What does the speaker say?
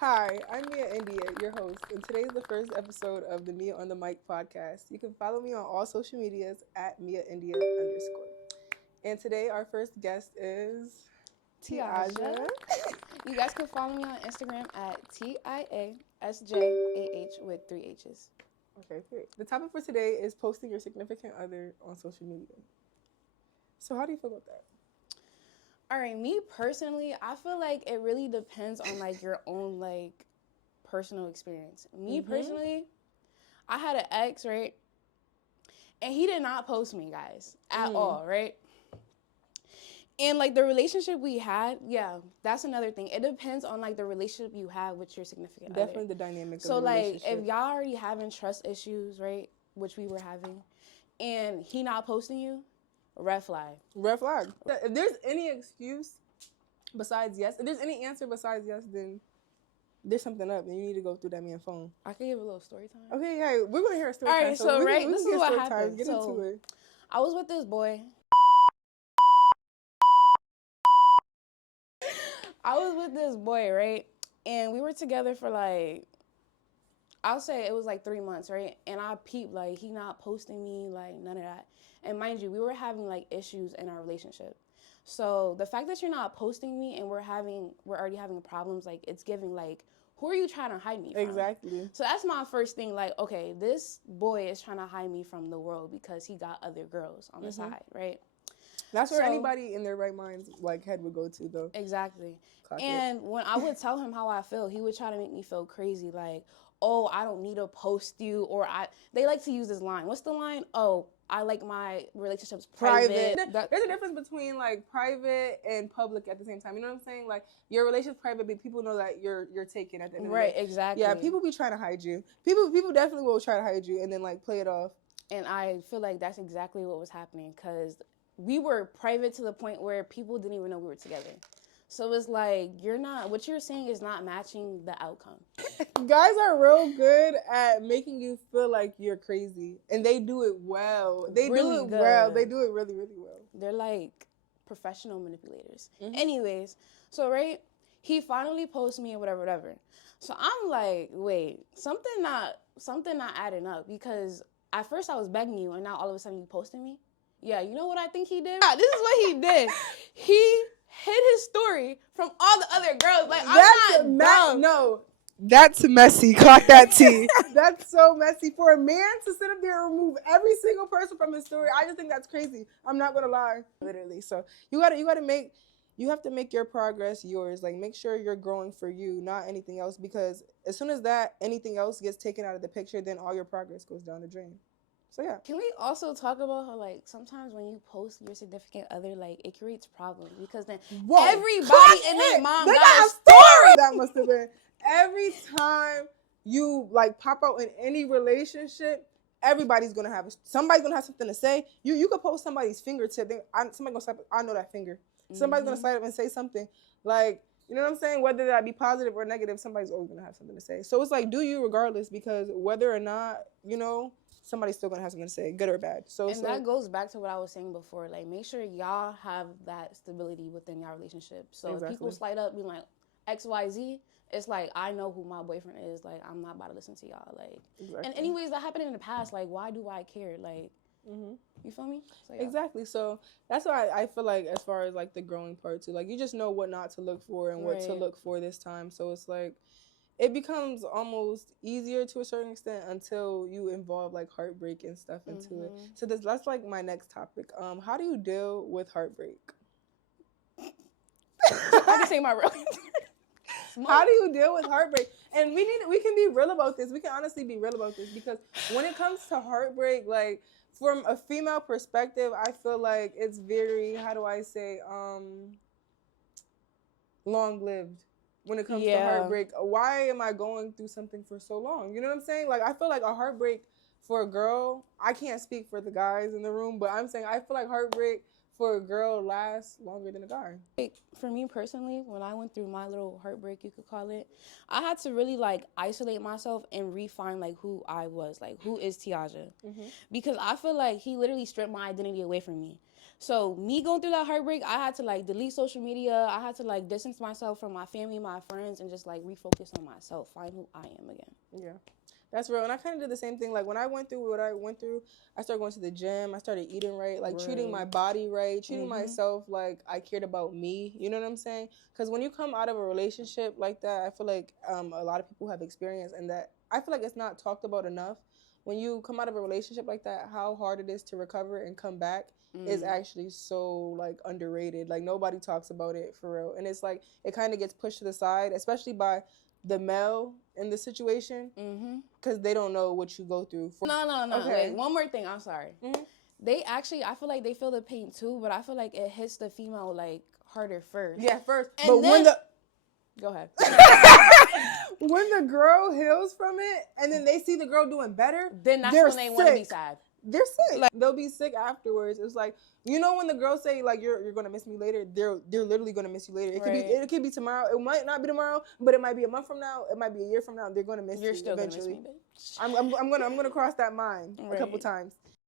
Hi, I'm Mia India, your host, and today is the first episode of the Mia on the Mic podcast. You can follow me on all social medias at Mia India _. And today our first guest is Tiaja. Tiaja. You guys can follow me on Instagram at TIASJAH with 3 H's. Okay, great. The topic for today is posting your significant other on social media. So how do you feel about that? All right, me personally, I feel like it really depends on like your own like personal experience. Me personally, I had an ex, right? And he did not post me, guys, at all, right? And like the relationship we had, yeah, that's another thing. It depends on like the relationship you have with your significant other. Definitely the dynamic So of the like relationship. if y'all already having trust issues, right, which we were having, and he not posting you, red flag. Red flag. If there's any excuse besides yes, if there's any answer besides yes, then there's something up and you need to go through that man's phone. I could give a little story time. Okay, yeah, we're gonna hear a story All time. right, so we right, can this get is what story happened. time. Get So into it. I was with this boy. Right? And we were together for like, I'll say it was like 3 months, right? And I peeped, like, he not posting me, like, none of that. And mind you, we were having like issues in our relationship. So the fact that you're not posting me and we're already having problems, like, it's giving like, who are you trying to hide me from? Exactly. So that's my first thing, like, okay, this boy is trying to hide me from the world because he got other girls on the side, right? That's where anybody in their right mind's like head would go to, though. Exactly. Clock And when I would tell him how I feel, he would try to make me feel crazy, like, oh, I don't need to post you, or they like to use this line. What's the line? Oh, I like my relationships private. There's a difference between like private and public at the same time. You know what I'm saying? Like your relationship's private, but people know that you're taken at the end of the day. Right, exactly. Yeah, people be trying to hide you. People definitely will try to hide you and then like play it off. And I feel like that's exactly what was happening because we were private to the point where people didn't even know we were together. So it's like, what you're saying is not matching the outcome. Guys are real good at making you feel like you're crazy. And they do it well. They Really do it good. well. They do it really, really well. They're like professional manipulators. Anyways, so right, he finally posts me and whatever. So I'm like, wait, something not adding up because at first I was begging you and now all of a sudden you posting me? Yeah, you know what I think he did? This is what he did. He hid his story from all the other girls. Like, I'm not dumb. No, that's messy. Clock that T. That's so messy for a man to sit up there and remove every single person from his story. I just think that's crazy. I'm not gonna lie, literally. So you have to make your progress yours. Like make sure you're growing for you, not anything else. Because as soon as anything else gets taken out of the picture, then all your progress goes down the drain. So yeah. Can we also talk about how like sometimes when you post your significant other, like it creates problems because then everybody and their mom got a story. That must have been every time you like pop out in any relationship. Everybody's gonna have somebody's gonna have something to say. You could post somebody's fingertip. Somebody gonna slap. I know that finger. Somebody's gonna slide up and say something like. You know what I'm saying? Whether that be positive or negative, somebody's always gonna have something to say. So it's like, do you regardless, because whether or not, somebody's still gonna have something to say, good or bad. So and that goes back to what I was saying before. Like, make sure y'all have that stability within y'all relationship. So if people slide up being like XYZ, it's like, I know who my boyfriend is. Like, I'm not about to listen to y'all. Like, and anyways, that happened in the past. Like, why do I care? Like, you feel me? So, yeah. Exactly. So that's why I feel like as far as like the growing part too, like you just know what not to look for and what to look for this time. So it's like it becomes almost easier to a certain extent until you involve like heartbreak and stuff into it. So that's like my next topic. How do you deal with heartbreak? I can say my real. How do you deal with heartbreak? And we can be real about this. We can honestly be real about this because when it comes to heartbreak, like from a female perspective, I feel like it's very, how do I say, long-lived when it comes to heartbreak. Why am I going through something for so long? You know what I'm saying? Like, I feel like a heartbreak for a girl, I can't speak for the guys in the room, but I'm saying I feel like heartbreak for a girl lasts longer than a guy. For me personally, when I went through my little heartbreak, you could call it, I had to really like isolate myself and refine like who I was, like who is Tiaja, because I feel like he literally stripped my identity away from me. So me going through that heartbreak, I had to like delete social media. I had to like distance myself from my family, my friends, and just like refocus on myself, find who I am again. Yeah. That's real. And I kind of did the same thing. Like when I went through what I went through, I started going to the gym. I started eating right, like treating my body right, treating myself like I cared about me. You know what I'm saying? Because when you come out of a relationship like that, I feel like a lot of people have experienced, and that I feel like it's not talked about enough. When you come out of a relationship like that, how hard it is to recover and come back is actually so like underrated. Like nobody talks about it for real. And it's like it kind of gets pushed to the side, especially by the male in the situation, because they don't know what you go through. No. Okay. Wait, one more thing. I'm sorry. They actually, I feel like they feel the pain too, but I feel like it hits the female like harder first. Yeah, first. And but then, when the go ahead. when the girl heals from it, and then they see the girl doing better, then that's when they want to be sad. They're sick. Like they'll be sick afterwards. It's like, you know, when the girls say like you're gonna miss me later, they're literally gonna miss you later. It could be tomorrow. It might not be tomorrow, but it might be a month from now. It might be a year from now. They're gonna miss you. You're still eventually. gonna miss me, bitch. I'm gonna cross that mind a couple times.